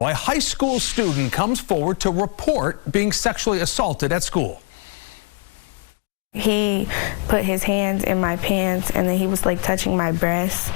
A high school student comes forward to report being sexually assaulted at school. He put his hands in my pants and then he was like touching my breasts.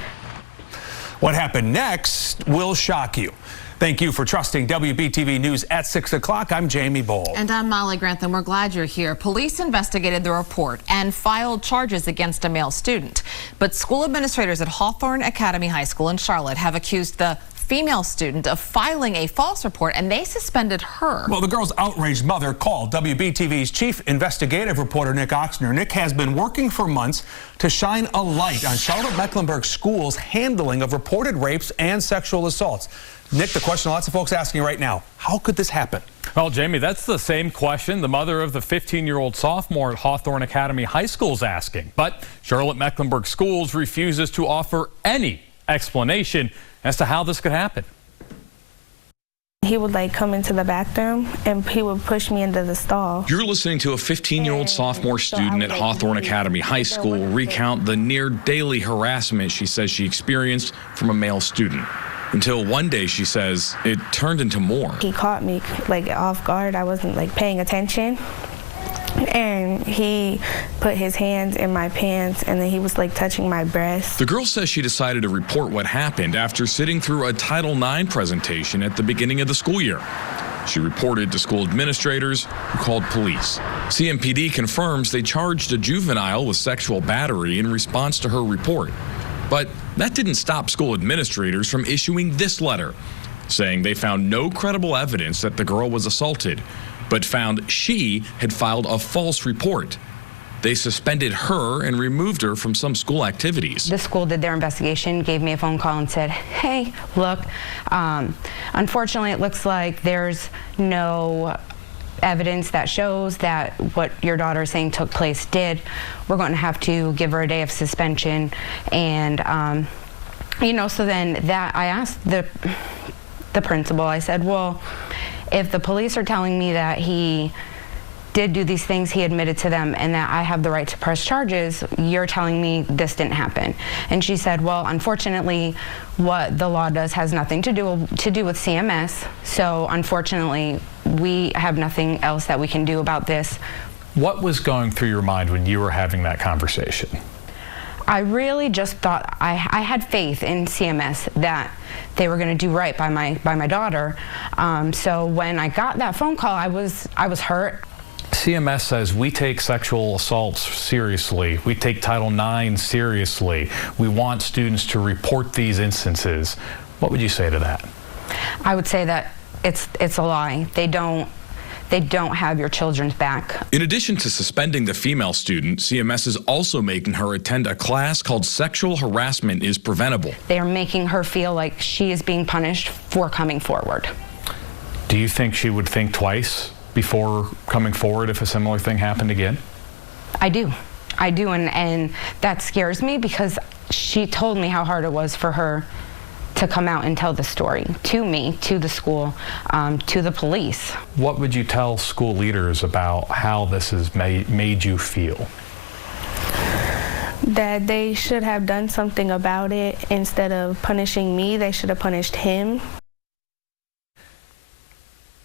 What happened next will shock you. Thank you for trusting WBTV News at 6 o'clock. I'm Jamie Bowl. And I'm Molly Grantham. We're glad you're here. Police investigated the report and filed charges against a male student. But school administrators at Hawthorne Academy High School in Charlotte have accused the female student of filing a false report, and they suspended her. Well, the girl's outraged mother called WBTV's chief investigative reporter, Nick Oxner. Nick has been working for months to shine a light on Charlotte-Mecklenburg schools' handling of reported rapes and sexual assaults. Nick, the question lots of folks asking right now, how could this happen? Well, Jamie, that's the same question the mother of the 15-year-old sophomore at Hawthorne Academy High School is asking. But Charlotte-Mecklenburg Schools refuses to offer any explanation as to how this could happen. He would like come into the bathroom and he would push me into the stall. You're listening to a 15-year-old sophomore student at Hawthorne Academy High School recount the near daily harassment she says she experienced from a male student. Until one day, she says, it turned into more. He caught me like off guard. I wasn't like paying attention. And he put his hands in my pants and then he was like touching my breasts. The girl says she decided to report what happened after sitting through a Title IX presentation at the beginning of the school year. She reported to school administrators who called police. CMPD confirms they charged a juvenile with sexual battery in response to her report. But that didn't stop school administrators from issuing this letter, saying they found no credible evidence that the girl was assaulted, but found she had filed a false report. They suspended her and removed her from some school activities. The school did their investigation, gave me a phone call and said, hey, look, unfortunately it looks like there's no evidence that shows that what your daughter is saying took place did. We're going to have to give her a day of suspension. And, you know, so then that I asked the principal, I said, well, if the police are telling me that he did do these things, he admitted to them, and that I have the right to press charges, you're telling me this didn't happen. And she said, well, unfortunately, what the law does has nothing to do with CMS, so unfortunately, we have nothing else that we can do about this. What was going through your mind when you were having that conversation? I really just thought I had faith in CMS that they were going to do right by my daughter. So when I got that phone call, I was hurt. CMS says we take sexual assaults seriously. We take Title IX seriously. We want students to report these instances. What would you say to that? I would say that it's a lie. They don't have your children's back. In addition to suspending the female student, CMS is also making her attend a class called Sexual Harassment is Preventable. They are making her feel like she is being punished for coming forward. Do you think she would think twice before coming forward if a similar thing happened again? I do, and that scares me because she told me how hard it was for her to come out and tell the story to me, to the school, to the police. What would you tell school leaders about how this has made you feel? That they should have done something about it. Instead of punishing me, they should have punished him.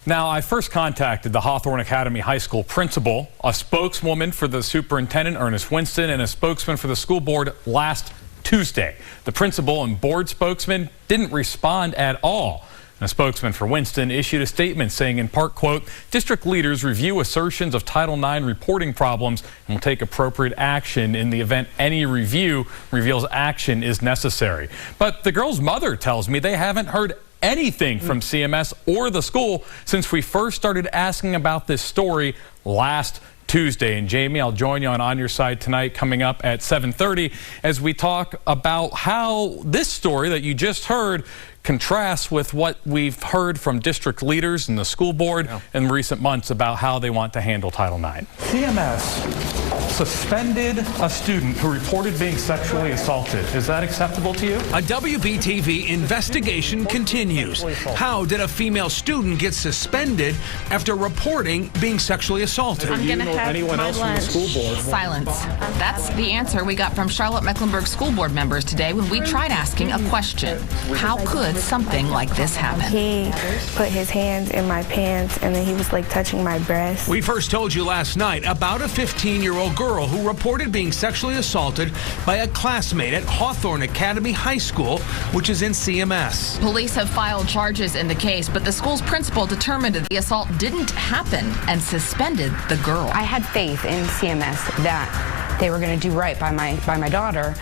Now, I first contacted the Hawthorne Academy High School principal, a spokeswoman for the superintendent, Ernest Winston, and a spokesman for the school board last Tuesday. The principal and board spokesman didn't respond at all. And a spokesman for Winston issued a statement saying, in part, quote, district leaders review assertions of Title IX reporting problems and will take appropriate action in the event any review reveals action is necessary. But the girl's mother tells me they haven't heard anything from CMS or the school since we first started asking about this story last Tuesday. And Jamie, I'll join you on Your Side tonight coming up at 7:30 as we talk about how this story that you just heard contrasts with what we've heard from district leaders and the school board in recent months about how they want to handle Title IX. CMS suspended a student who reported being sexually assaulted. Is that acceptable to you? A WBTV investigation continues. How did a female student get suspended after reporting being sexually assaulted? I'm going to have anyone else from the school board? Silence. That's the answer we got from Charlotte-Mecklenburg school board members today when we tried asking a question. How could had something like this happen. He put his hands in my pants, and then he was like touching my breast. We first told you last night about a 15-year-old girl who reported being sexually assaulted by a classmate at Hawthorne Academy High School, which is in CMS. Police have filed charges in the case, but the school's principal determined that the assault didn't happen and suspended the girl. I had faith in CMS that they were going to do right by my daughter.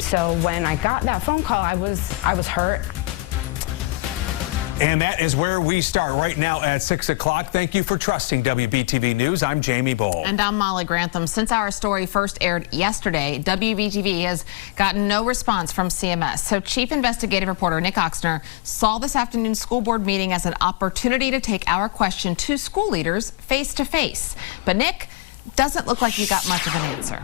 So when I got that phone call, I was hurt. And that is where we start right now at 6 o'clock. Thank you for trusting WBTV News. I'm Jamie Bull. And I'm Molly Grantham. Since our story first aired yesterday, WBTV has gotten no response from CMS. So Chief Investigative Reporter Nick Oxner saw this afternoon's school board meeting as an opportunity to take our question to school leaders face to face. But Nick, doesn't look like you got much of an answer.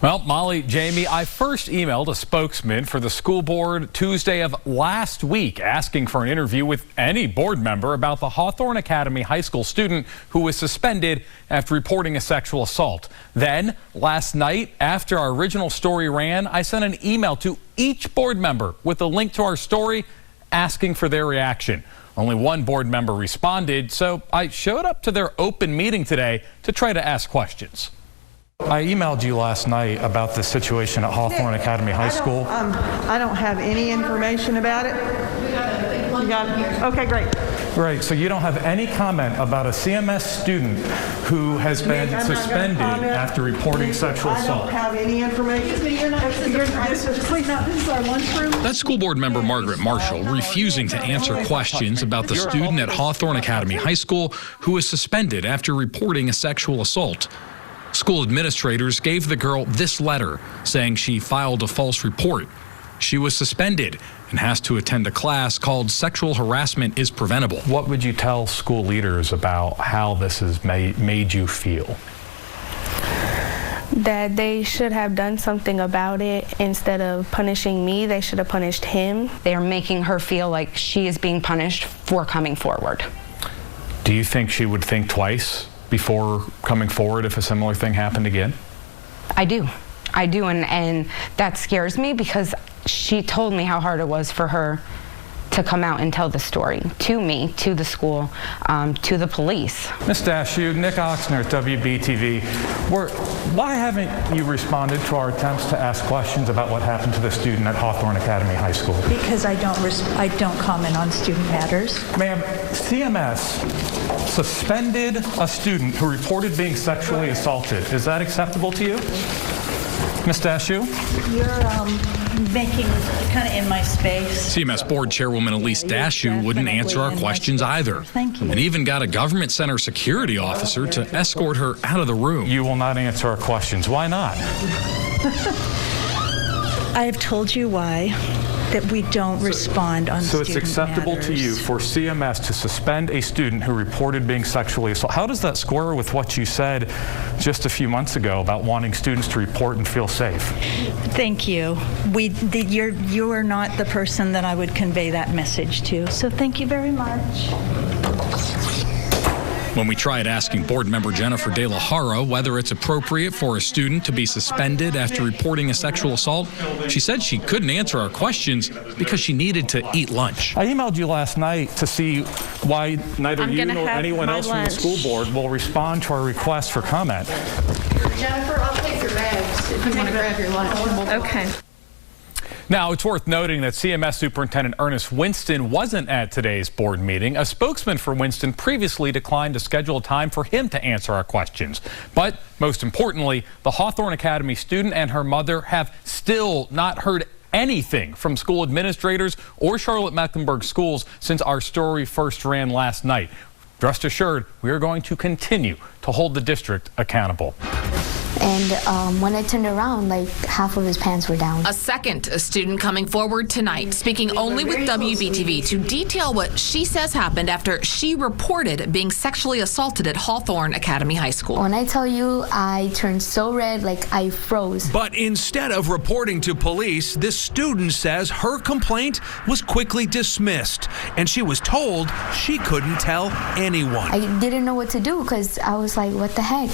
Well, Molly, Jamie, I first emailed a spokesman for the school board Tuesday of last week asking for an interview with any board member about the Hawthorne Academy High School student who was suspended after reporting a sexual assault. Then, last night, after our original story ran, I sent an email to each board member with a link to our story asking for their reaction. Only one board member responded, so I showed up to their open meeting today to try to ask questions. I emailed you last night about the situation at Hawthorne Academy High School. I don't have any information about it. You got it? Okay, great. Right, so you don't have any comment about a CMS student who has been suspended after reporting sexual assault. I don't have any information. This is our lunchroom. That's school board member Margaret Marshall refusing to answer questions about the student at Hawthorne Academy High School who was suspended after reporting a sexual assault. School administrators gave the girl this letter saying she filed a false report. She was suspended and has to attend a class called Sexual Harassment is Preventable. What would you tell school leaders about how this has made you feel? That they should have done something about it. Instead of punishing me, they should have punished him. They are making her feel like she is being punished for coming forward. Do you think she would think twice before coming forward if a similar thing happened again? I do, and that scares me because she told me how hard it was for her to come out and tell the story to me, to the school, to the police. Ms. Dashew, Nick Oxner at WBTV. Why haven't you responded to our attempts to ask questions about what happened to the student at Hawthorne Academy High School? Because I don't comment on student matters. Ma'am, CMS suspended a student who reported being sexually assaulted. Is that acceptable to you? Ms. Dashew? You're making kind of in my space. CMS Board Chairwoman Elise Dashew wouldn't answer our questions either. Thank you. And even got a government center security officer to escort her out of the room. You will not answer our questions. Why not? I have told you why, that we don't respond on So student it's acceptable matters. to you for CMS to suspend a student who reported being sexually assaulted. How does that square with what you said just a few months ago about wanting students to report and feel safe? Thank you. You are not the person that I would convey that message to, so thank you very much. When we tried asking board member Jennifer De La Hara whether it's appropriate for a student to be suspended after reporting a sexual assault, she said she couldn't answer our questions because she needed to eat lunch. I emailed you last night to see why neither you nor anyone else from the school board will respond to our request for comment. Jennifer, I'll take your bags if you want to grab your lunch. Okay. Now, it's worth noting that CMS Superintendent Ernest Winston wasn't at today's board meeting. A spokesman for Winston previously declined to schedule a time for him to answer our questions. But most importantly, the Hawthorne Academy student and her mother have still not heard anything from school administrators or Charlotte-Mecklenburg schools since our story first ran last night. Rest assured, we are going to continue to hold the district accountable. And when I turned around, like half of his pants were down. A student coming forward tonight, speaking only with WBTV to detail what she says happened after she reported being sexually assaulted at Hawthorne Academy High School. When I tell you, I turned so red, like I froze. But instead of reporting to police, this student says her complaint was quickly dismissed, and she was told she couldn't tell anyone. I didn't know what to do because I was like, what the heck?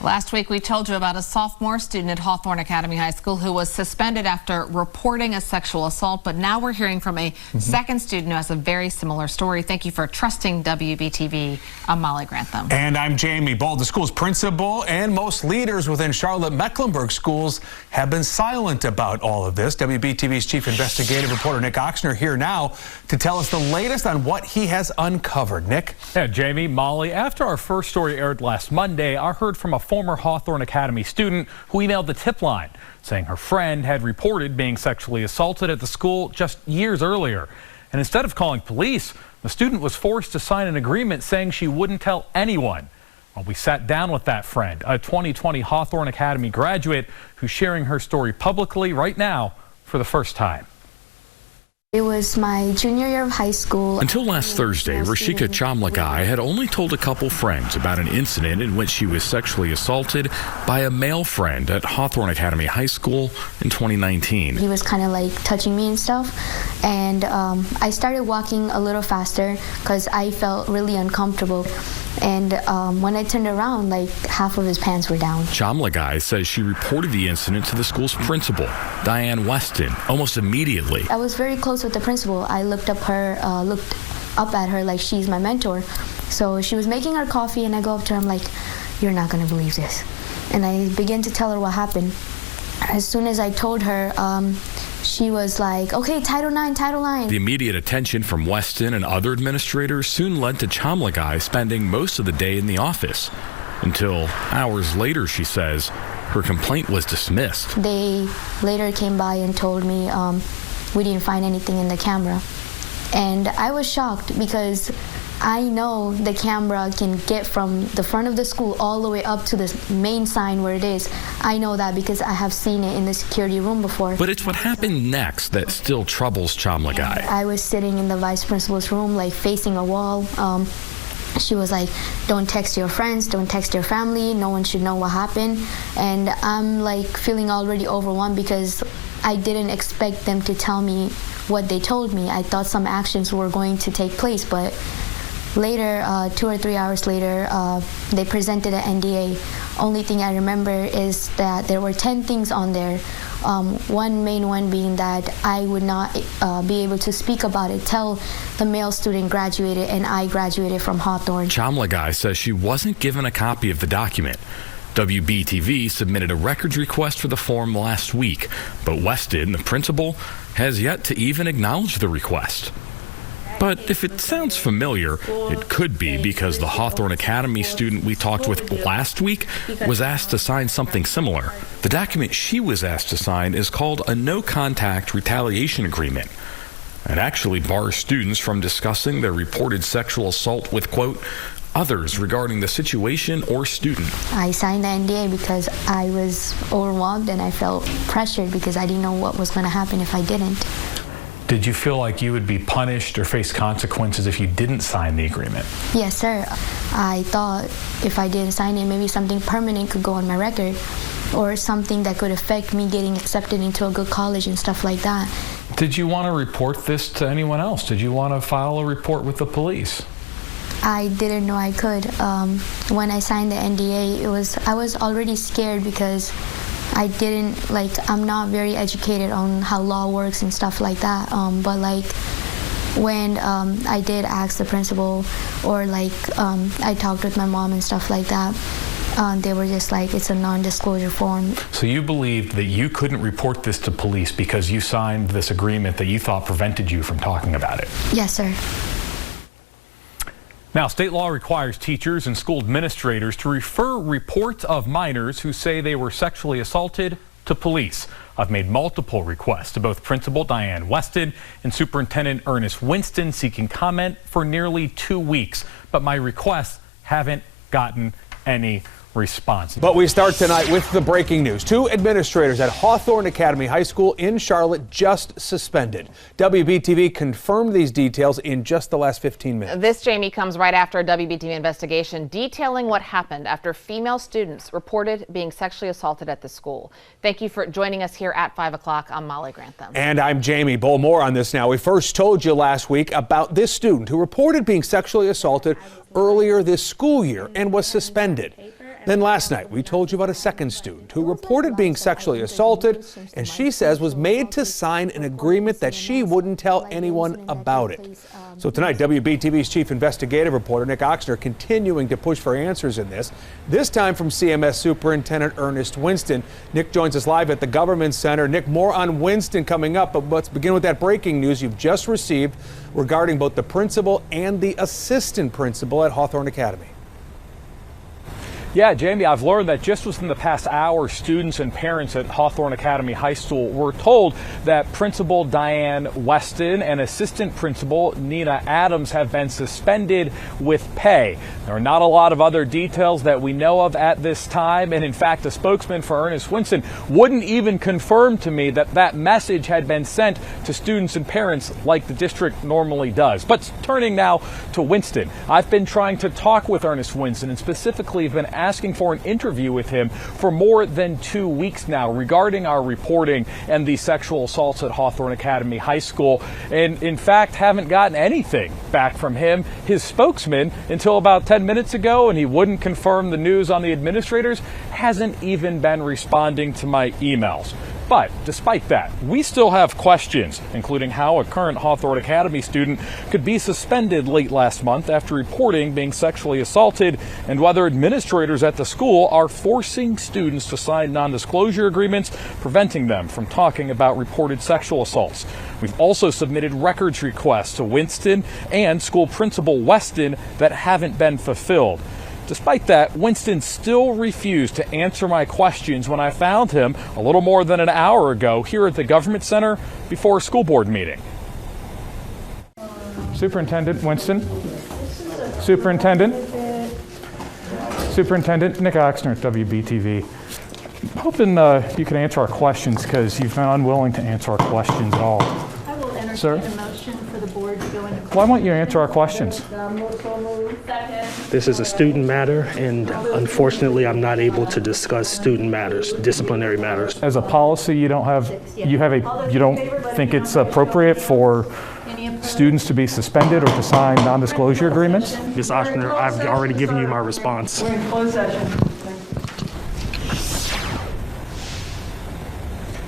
Last week, we told you about a sophomore student at Hawthorne Academy High School who was suspended after reporting a sexual assault. But now we're hearing from a second student who has a very similar story. Thank you for trusting WBTV. I'm Molly Grantham. And I'm Jamie Bull. The school's principal and most leaders within Charlotte-Mecklenburg schools have been silent about all of this. WBTV's chief investigative reporter Nick Oxner here now to tell us the latest on what he has uncovered. Nick? Yeah, Jamie, Molly, after our first story aired last Monday, I heard from a former Hawthorne Academy student who emailed the tip line saying her friend had reported being sexually assaulted at the school just years earlier. And instead of calling police, the student was forced to sign an agreement saying she wouldn't tell anyone. Well, we sat down with that friend, a 2020 Hawthorne Academy graduate who's sharing her story publicly right now for the first time. It was my junior year of high school. Until last Thursday, Rashika Chamlagai had only told a couple friends about an incident in which she was sexually assaulted by a male friend at Hawthorne Academy High School in 2019. He was kind of like touching me and stuff, and I started walking a little faster because I felt really uncomfortable. And when I turned around, like half of his pants were down. Chamlagai says she reported the incident to the school's principal, Diane Weston, almost immediately. I was very close with the principal. I looked up at her like she's my mentor. So she was making her coffee, and I go up to her. I'm like, "You're not gonna believe this." And I began to tell her what happened. As soon as I told her, she was like, "Okay, Title IX, Title IX." The immediate attention from Weston and other administrators soon led to Chamlagai spending most of the day in the office. Until hours later, she says, her complaint was dismissed. They later came by and told me we didn't find anything in the camera. And I was shocked because I know the camera can get from the front of the school all the way up to the main sign where it is. I know that because I have seen it in the security room before. But it's what happened next that still troubles Chamlagai. I was sitting in the vice principal's room, like facing a wall. She was like, "Don't text your friends, don't text your family, no one should know what happened." And I'm like feeling already overwhelmed because I didn't expect them to tell me what they told me. I thought some actions were going to take place, but later, 2 or 3 hours later, they presented an NDA. Only thing I remember is that there were 10 things on there. One main one being that I would not be able to speak about it till the male student graduated and I graduated from Hawthorne. Chamlagai says she wasn't given a copy of the document. WBTV submitted a records request for the form last week, but Weston, the principal, has yet to even acknowledge the request. But if it sounds familiar, it could be because the Hawthorne Academy student we talked with last week was asked to sign something similar. The document she was asked to sign is called a no-contact retaliation agreement. It actually bars students from discussing their reported sexual assault with, quote, others regarding the situation or student. I signed the NDA because I was overwhelmed and I felt pressured because I didn't know what was going to happen if I didn't. Did you feel like you would be punished or face consequences if you didn't sign the agreement? Yes, sir. I thought if I didn't sign it, maybe something permanent could go on my record or something that could affect me getting accepted into a good college and stuff like that. Did you want to report this to anyone else? Did you want to file a report with the police? I didn't know I could. When I signed the NDA, I was already scared because I'm not very educated on how law works and stuff like that. But like when I did ask the principal or I talked with my mom and stuff like that, they were just like, it's a non-disclosure form. So you believed that you couldn't report this to police because you signed this agreement that you thought prevented you from talking about it? Yes, sir. Now, state law requires teachers and school administrators to refer reports of minors who say they were sexually assaulted to police. I've made multiple requests to both Principal Diane Weston and Superintendent Ernest Winston seeking comment for nearly 2 weeks, but my requests haven't gotten any response. But we start tonight with the breaking news. 2 administrators at Hawthorne Academy High School in Charlotte just suspended. WBTV confirmed these details in just the last 15 minutes. This, Jamie, comes right after a WBTV investigation detailing what happened after female students reported being sexually assaulted at the school. Thank you for joining us here at 5 o'clock. I'm Molly Grantham. And I'm Jamie Bull. More on this now. We first told you last week about this student who reported being sexually assaulted earlier this school year and was suspended. Then last night, we told you about a second student who reported being sexually assaulted, and she says was made to sign an agreement that she wouldn't tell anyone about it. So tonight, WBTV's chief investigative reporter Nick Oxner continuing to push for answers in this time from CMS Superintendent Ernest Winston. Nick joins us live at the Government Center. Nick, more on Winston coming up, but let's begin with that breaking news you've just received regarding both the principal and the assistant principal at Hawthorne Academy. Yeah, Jamie, I've learned that just within the past hour, students and parents at Hawthorne Academy High School were told that Principal Diane Weston and Assistant Principal Nina Adams have been suspended with pay. There are not a lot of other details that we know of at this time, and in fact, a spokesman for Ernest Winston wouldn't even confirm to me that that message had been sent to students and parents like the district normally does. But turning now to Winston, I've been trying to talk with Ernest Winston and specifically have been asking for an interview with him for more than 2 weeks now regarding our reporting and the sexual assaults at Hawthorne Academy High School, and in fact haven't gotten anything back from him, his spokesman, until about 10 minutes ago, and he wouldn't confirm the news on the administrators, hasn't even been responding to my emails. But despite that, we still have questions, including how a current Hawthorne Academy student could be suspended late last month after reporting being sexually assaulted, and whether administrators at the school are forcing students to sign non-disclosure agreements, preventing them from talking about reported sexual assaults. We've also submitted records requests to Winston and school principal Weston that haven't been fulfilled. Despite that, Winston still refused to answer my questions when I found him a little more than an hour ago here at the Government Center before a school board meeting. Superintendent Winston. Superintendent Nick Oxner at WBTV. I'm hoping you can answer our questions because you've been unwilling to answer our questions at all. I will entertain a motion for the board to go into. Why won't you answer our questions? This is a student matter, and unfortunately, I'm not able to discuss student matters, disciplinary matters. As a policy, you don't think it's appropriate for students to be suspended or to sign non-disclosure agreements? Ms. Oxner, I've already given you my response. We're in closed session.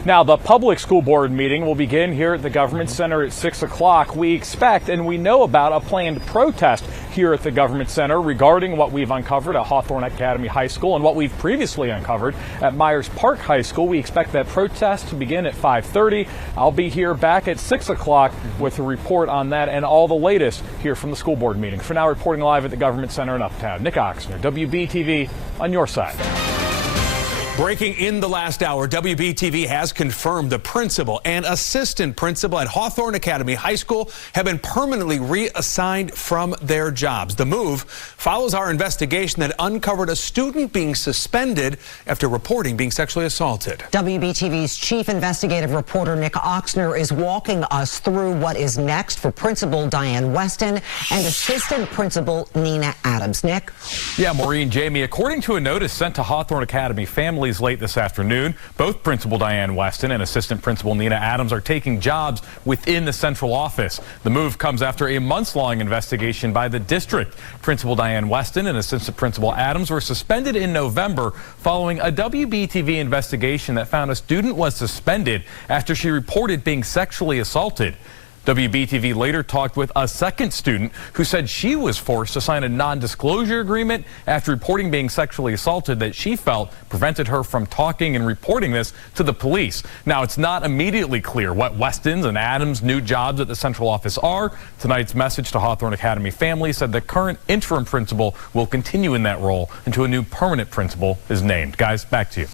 Now, the public school board meeting will begin here at the Government Center at 6 o'clock. We expect and we know about a planned protest here at the Government Center regarding what we've uncovered at Hawthorne Academy High School and what we've previously uncovered at Myers Park High School. We expect that protest to begin at 5:30. I'll be here back at 6 o'clock with a report on that and all the latest here from the school board meeting. For now, reporting live at the Government Center in Uptown, Nick Oxner, WBTV, on your side. Breaking in the last hour, WBTV has confirmed the principal and assistant principal at Hawthorne Academy High School have been permanently reassigned from their jobs. The move follows our investigation that uncovered a student being suspended after reporting being sexually assaulted. WBTV's chief investigative reporter Nick Oxner is walking us through what is next for Principal Diane Weston and Assistant Principal Nina Adams. Nick? Yeah, Maureen, Jamie, according to a notice sent to Hawthorne Academy families late this afternoon, both Principal Diane Weston and Assistant Principal Nina Adams are taking jobs within the central office. The move comes after a months-long investigation by the district. Principal Diane Weston and Assistant Principal Adams were suspended in November following a WBTV investigation that found a student was suspended after she reported being sexually assaulted. WBTV later talked with a second student who said she was forced to sign a non-disclosure agreement after reporting being sexually assaulted that she felt prevented her from talking and reporting this to the police. Now, it's not immediately clear what Weston's and Adams' new jobs at the central office are. Tonight's message to Hawthorne Academy families said the current interim principal will continue in that role until a new permanent principal is named. Guys, back to you.